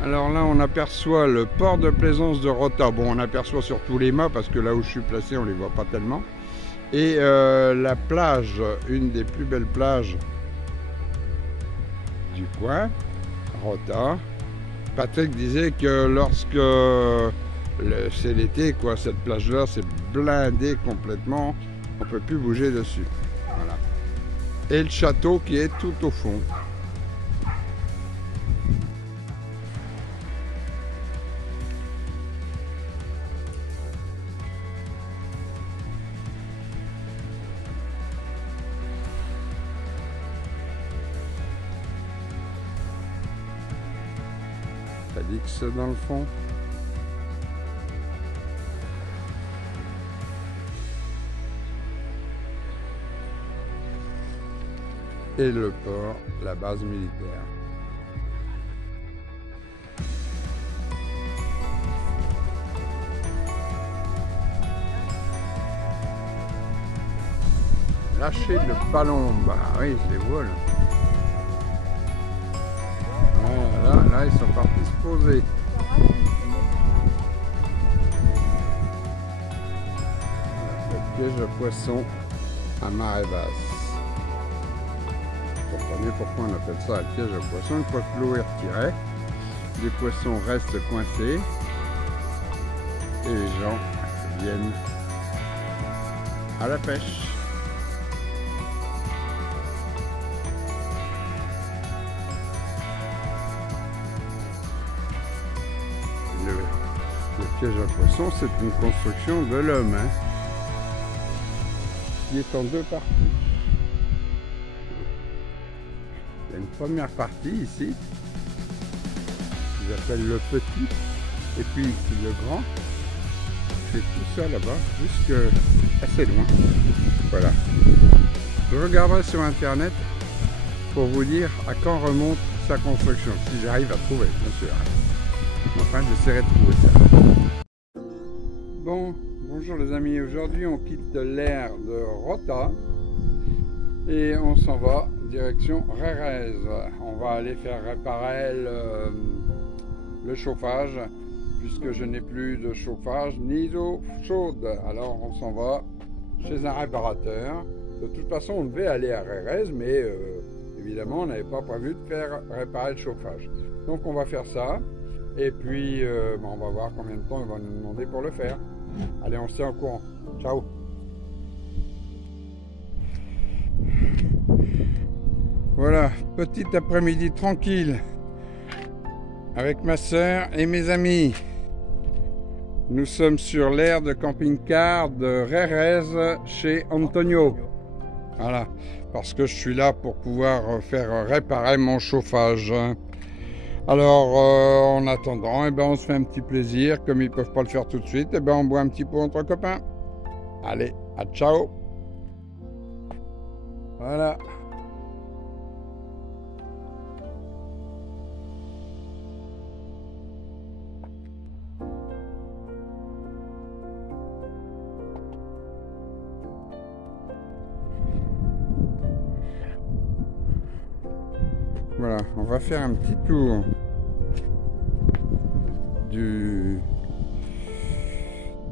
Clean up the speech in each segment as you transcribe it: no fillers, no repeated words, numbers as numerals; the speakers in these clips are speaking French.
Alors là, on aperçoit le port de plaisance de Rota. Bon, on aperçoit surtout les mâts parce que là où je suis placé, on ne les voit pas tellement. Et la plage, une des plus belles plages du coin, Rota. Patrick disait que lorsque c'est l'été, quoi, cette plage-là, c'est blindé complètement. On ne peut plus bouger dessus. Voilà. Et le château qui est tout au fond. Cadix dans le fond. Et le port, la base militaire. Lâcher le ballon, bah oui, je les vois là. Voilà, là ils sont partis se poser. Le piège à poisson à marée basse. Vous comprenez pourquoi on appelle ça un piège à poisson. Une fois que l'eau est retirée, les poissons restent coincés et les gens viennent à la pêche. Le piège à poisson, c'est une construction de l'homme, hein, qui est en deux parties. Il y a une première partie ici, qu'ils appellent le petit, et puis le grand. C'est tout ça là-bas, jusque assez loin. Voilà. Je regarderai sur internet pour vous dire à quand remonte sa construction, si j'arrive à trouver, bien sûr. Enfin, j'essaierai de trouver ça. Bon, bonjour les amis. Aujourd'hui, on quitte l'aire de Rota et on s'en va direction Rérez. On va aller faire réparer le chauffage, puisque je n'ai plus de chauffage ni d'eau chaude. Alors, on s'en va chez un réparateur. De toute façon, on devait aller à Rérez, mais évidemment, on n'avait pas prévu de faire réparer le chauffage. Donc, on va faire ça. Et puis, on va voir combien de temps il va nous demander pour le faire. Allez, on se tient au courant. Ciao. Voilà, petit après-midi tranquille avec ma soeur et mes amis. Nous sommes sur l'aire de camping-car de Rérez chez Antonio. Voilà, parce que je suis là pour pouvoir faire réparer mon chauffage. Alors, en attendant, eh ben, on se fait un petit plaisir. Comme ils ne peuvent pas le faire tout de suite, eh ben, on boit un petit pot entre copains. Allez, à ciao. Voilà. Voilà, on va faire un petit tour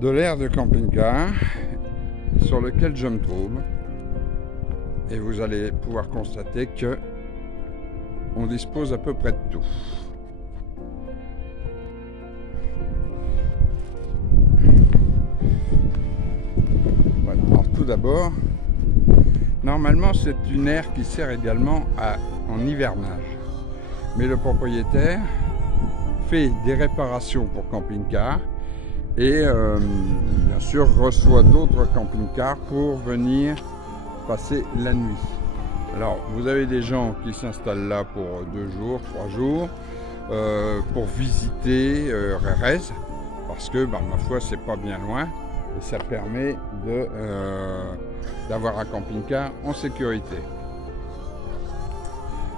de l'aire de camping-car sur lequel je me trouve, et vous allez pouvoir constater que on dispose à peu près de tout. Voilà. Alors tout d'abord, normalement c'est une aire qui sert également en hivernage, mais le propriétaire fait des réparations pour camping-car et bien sûr reçoit d'autres camping-cars pour venir passer la nuit. Alors vous avez des gens qui s'installent là pour 2 jours, 3 jours pour visiter Rérez, parce que ma foi c'est pas bien loin et ça permet d'avoir un camping-car en sécurité.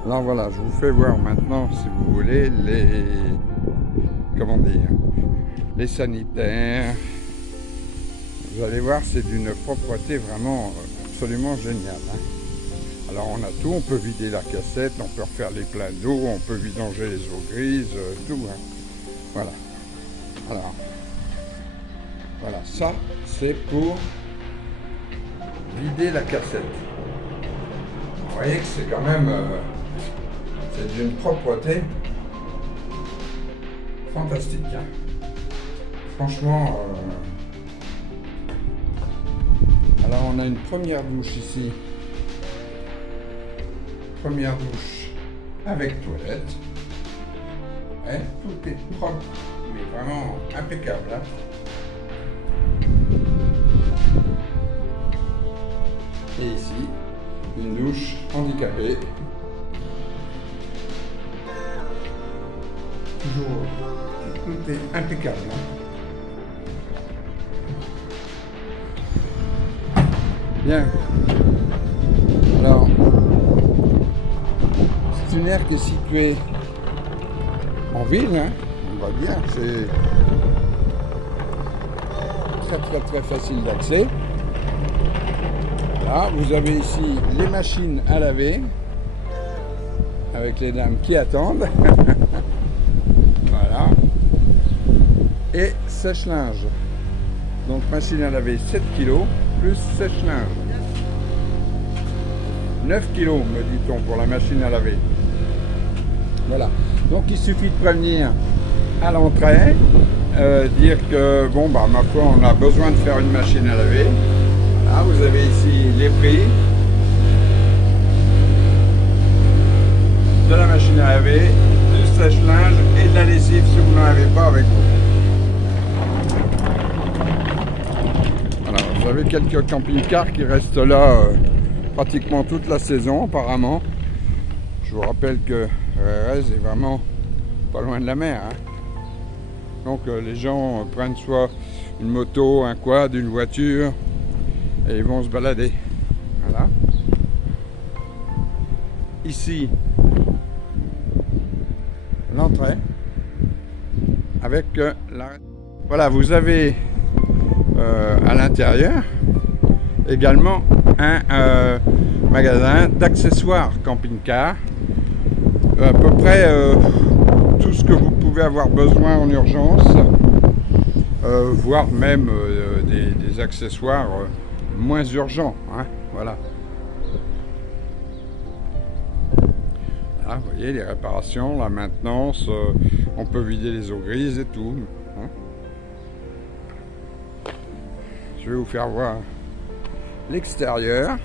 Alors voilà, je vous fais voir maintenant, si vous voulez, les, comment dire, les sanitaires. Vous allez voir, c'est d'une propreté vraiment absolument géniale, hein. Alors on a tout, on peut vider la cassette, on peut refaire les pleins d'eau, on peut vidanger les eaux grises, tout, hein. Voilà. Alors, voilà, ça c'est pour vider la cassette. Vous voyez que c'est quand même, c'est d'une propreté fantastique, hein. Franchement, alors on a une première douche ici. Première douche avec toilette. Ouais, tout est propre, mais vraiment impeccable, hein. Et ici, une douche handicapée. Toujours, tout est impeccable, hein. Bien. Alors, c'est une aire qui est située en ville, hein, on va dire. C'est très facile d'accès. Là, vous avez ici les machines à laver avec les dames qui attendent. Voilà. Et sèche-linge. Donc machine à laver 7 kg plus sèche-linge. 9 kg me dit-on pour la machine à laver. Voilà. Donc il suffit de prévenir à l'entrée, dire que bon bah ma foi on a besoin de faire une machine à laver. Là, vous avez ici les prix de la machine à laver, du sèche-linge et de la lessive si vous n'en avez pas avec vous. Alors, vous avez quelques camping-cars qui restent là pratiquement toute la saison apparemment. Je vous rappelle que Rérez est vraiment pas loin de la mer, hein. Donc les gens prennent soit une moto, un quad, une voiture et ils vont se balader. Voilà. Ici, l'entrée avec la... Voilà, vous avez à l'intérieur également un magasin d'accessoires camping-car. À peu près tout ce que vous pouvez avoir besoin en urgence, voire même des accessoires moins urgents, hein, voilà. Là, vous voyez, les réparations, la maintenance, on peut vider les eaux grises et tout, hein. Je vais vous faire voir l'extérieur.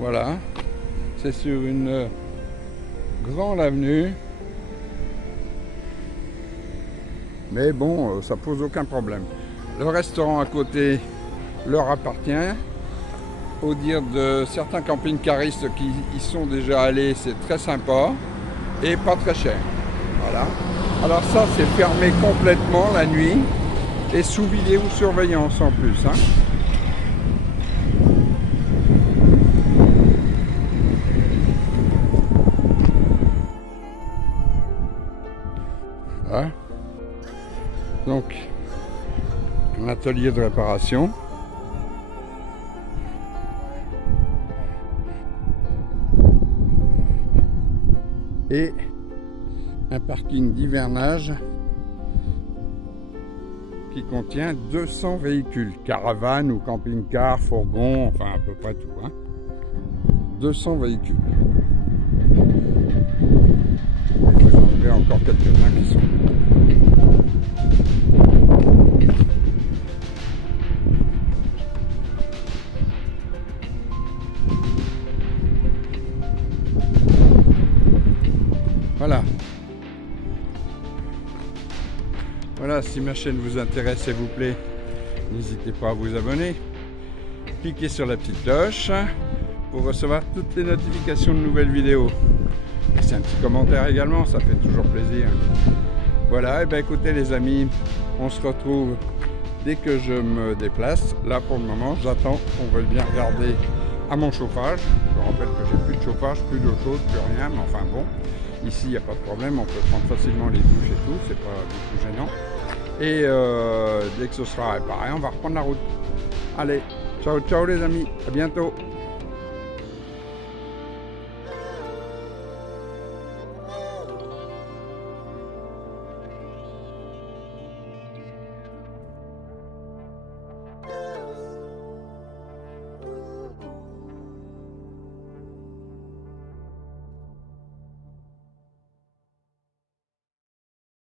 Voilà, c'est sur une grande avenue, mais bon, ça pose aucun problème. Le restaurant à côté leur appartient. Au dire de certains camping-caristes qui y sont déjà allés, c'est très sympa et pas très cher. Voilà. Alors ça, c'est fermé complètement la nuit et sous vidéosurveillance en plus, hein. Voilà. Donc, un atelier de réparation. Et un parking d'hivernage qui contient 200 véhicules, caravanes ou camping-car, fourgons, enfin à peu près tout, hein. 200 véhicules. Et vous en avez encore quelques-uns qui sont... Voilà. Voilà, si ma chaîne vous intéresse, s'il vous plaît, n'hésitez pas à vous abonner. Cliquez sur la petite cloche pour recevoir toutes les notifications de nouvelles vidéos. Laissez un petit commentaire également, ça fait toujours plaisir. Voilà, et bien écoutez les amis, On se retrouve dès que je me déplace. Là pour le moment j'attends, on veut bien regarder à mon chauffage. Je rappelle que j'ai plus de chauffage, plus d'eau chaude, plus rien, mais enfin bon, ici il n'y a pas de problème, on peut prendre facilement les douches et tout, c'est pas du tout gênant. Et dès que ce sera réparé, on va reprendre la route. Allez, ciao ciao les amis, à bientôt.